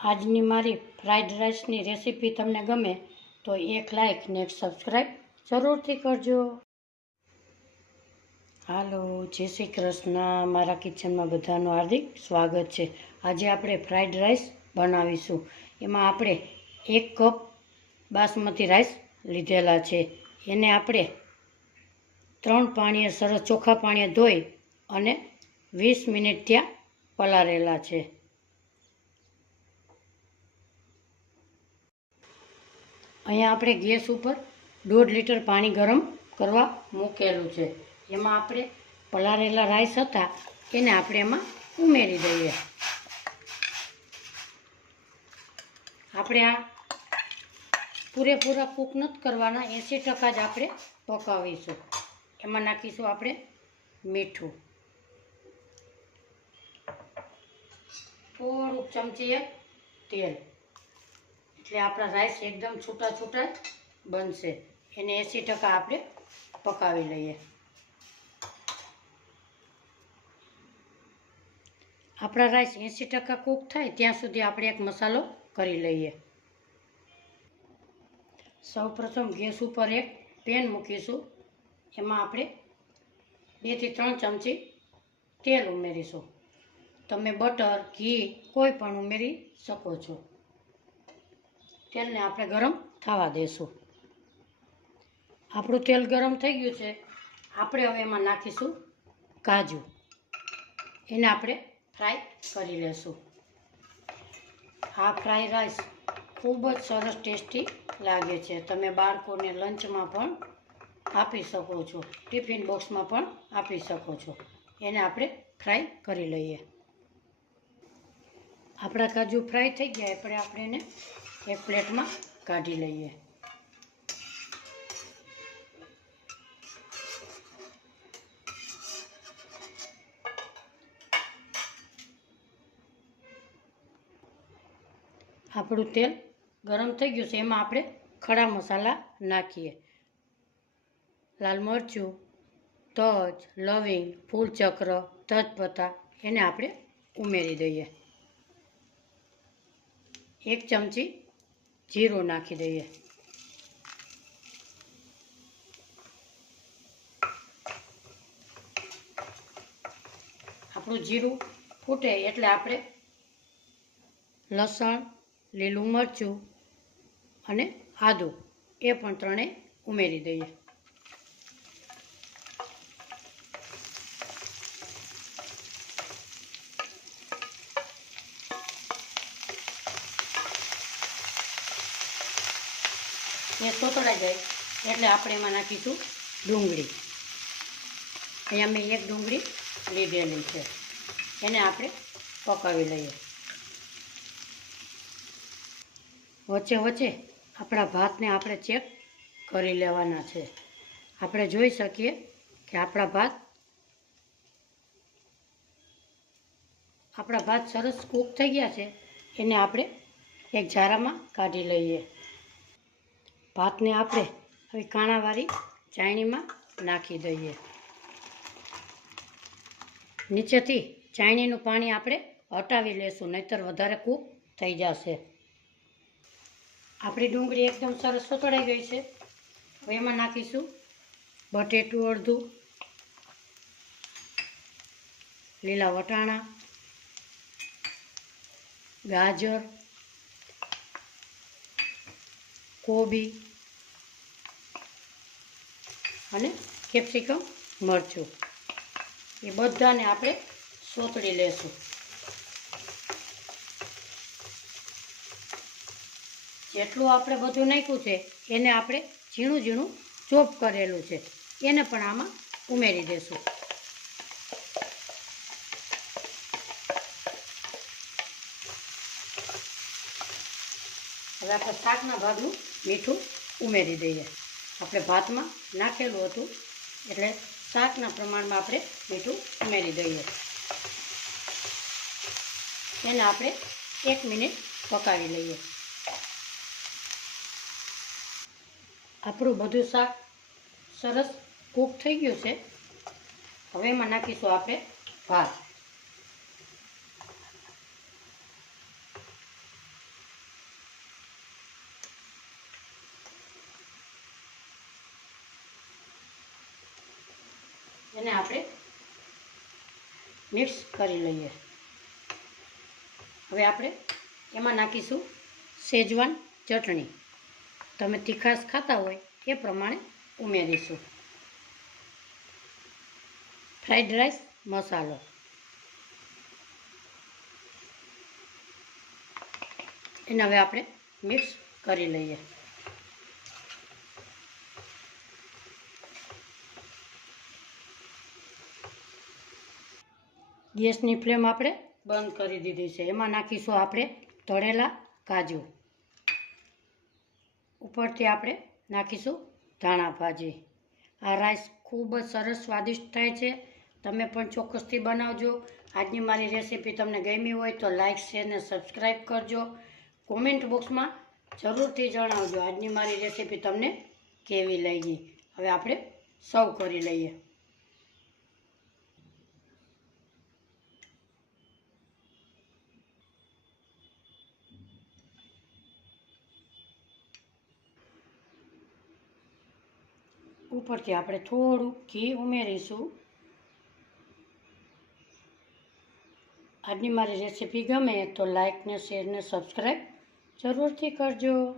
આજની મારી fried રાઈસની recipe તમને ગમે તો એક લાઈક ને એક સબસ્ક્રાઈબ જરૂરથી કરજો. હાલો, જય શ્રી કૃષ્ણ. મારા કિચનમાં બધાનું હાર્દિક સ્વાગત છે. આજે આપણે ફ્રાઈડ રાઈસ બનાવીશું. એમાં આપણે એક કપ બાસમતી રાઈસ લીધેલા છે. એને આપણે ત્રણ પાણીએ સરસ ચોખ્ખા પાણીએ ધોઈ અને વીસ મિનિટ ત્યાં પલાળેલા છે. અહીંયા આપણે ગેસ ઉપર દોઢ લીટર પાણી ગરમ કરવા મૂકેલું છે. એમાં આપણે પલાળેલા રાઈસ હતા, એને આપણે એમાં ઉમેરી દઈએ. આપણે આ પૂરેપૂરા કૂક નથી કરવાના, એંસી ટકા જ આપણે પકાવીશું. એમાં નાખીશું આપણે મીઠું. થોડુંક ચમચી એક તેલ. એટલે આપણા રાઈસ એકદમ છૂટા છૂટા બનશે. એને એંસી ટકા આપણે પકાવી લઈએ. આપણા રાઈસ એંસી ટકા કૂક થાય ત્યાં સુધી આપણે એક મસાલો કરી લઈએ. સૌપ્રથમ ગેસ ઉપર એક પેન મૂકીશું. એમાં આપણે બેથી ત્રણ ચમચી તેલ ઉમેરીશું. તમે બટર, ઘી કોઈ પણ ઉમેરી શકો છો. તેલને આપણે ગરમ થવા દેશું. આપણું તેલ ગરમ થઈ ગયું છે. આપણે હવે એમાં નાખીશું કાજુ. એને આપણે ફ્રાય કરી લેશું. આ ફ્રાય રાઈસ ખૂબ જ સરસ ટેસ્ટી લાગે છે. તમે બાળકોને લંચમાં પણ આપી શકો છો. ટિફિન બોક્સમાં પણ આપી શકો છો. એને આપણે ફ્રાય કરી લઈએ. આપણા કાજુ ફ્રાય થઈ ગયા. એટલે આપણે એને એક પ્લેટમાં કાઢી લઈએ. આપણું તેલ ગરમ થઈ ગયું છે. એમાં આપણે ખડા મસાલા નાખીએ. લાલ મરચું, તજ, લવિંગ, ફૂલચક્ર, તજપત્તા એને આપણે ઉમેરી દઈએ. એક ચમચી જીરું નાખી દઈએ. આપણું જીરું ફૂટે એટલે આપણે લસણ, લીલું મરચું અને આદું એ પણ ત્રણેય ઉમેરી દઈએ. એ સોતળાઈ જાય. એટલે આપણે એમાં નાખીશું ડુંગળી. અહીંયા મેં એક ડુંગળી લીધેલી છે. એને આપણે પકાવી લઈએ. વચ્ચે વચ્ચે આપણા ભાતને આપણે ચેક કરી લેવાના છે. આપણે જોઈ શકીએ કે આપણા ભાત આપણા ભાત સરસ કૂક થઈ ગયા છે. એને આપણે એક ઝારામાં કાઢી લઈએ. ભાતને આપણે હવે કાણાવાળી ચાયણીમાં નાખી દઈએ. નીચેથી ચાયણીનું પાણી આપણે હટાવી લેશું, નહીતર વધારે કૂક થઈ જશે. આપણી ડુંગળી એકદમ સરસ સતળાઈ ગઈ છે. હવે એમાં નાખીશું બટેટું અડધું, લીલા વટાણા, ગાજર કોબી અને કેપ્સિકમ મરચું. એ બધાને આપણે સોતળી લેશું. જેટલું આપણે બધું નાખ્યું છે, એને આપણે ઝીણું ઝીણું ચોપ કરેલું છે. એને પણ આમાં ઉમેરી દેશું. હવે આપણે શાકના ભાગનું મીઠું ઉમેરી દઈએ. આપણે ભાતમાં નાખેલું હતું એટલે શાકના પ્રમાણમાં આપણે મીઠું ઉમેરી દઈએ. એને આપણે એક મિનિટ પકાવી લઈએ. આપણું બધું શાક સરસ કૂક થઈ ગયું છે. હવે એમાં નાખીશું આપણે ભાત. એને આપણે મિક્સ કરી લઈએ. હવે આપણે એમાં નાખીશું શેજવાન ચટણી. તમે તીખાશ ખાતા હોય એ પ્રમાણે ઉમેરીશું. ફ્રાઈડ રાઈસ મસાલો. એને હવે આપણે મિક્સ કરી લઈએ. ગેસની ફ્લેમ આપણે બંધ કરી દીધી છે. એમાં નાખીશું આપણે તળેલા કાજુ. ઉપરથી આપણે નાખીશું ધાણા ભાજી. આ રાઈસ ખૂબ જ સરસ સ્વાદિષ્ટ થાય છે. તમે પણ ચોક્કસથી બનાવજો. આજની મારી રેસીપી તમને ગમી હોય તો લાઇક શેર ને સબસ્ક્રાઈબ કરજો. કોમેન્ટ બોક્સમાં જરૂરથી જણાવજો આજની મારી રેસીપી તમને કેવી લાગી. હવે આપણે સર્વ કરી લઈએ. ઉપરથી આપણે થોડું ઘી ઉમેરીશું. આજની મારી રેસીપી ગમે તો લાઈક ને શેર ને સબસ્ક્રાઈબ જરૂરથી કરજો.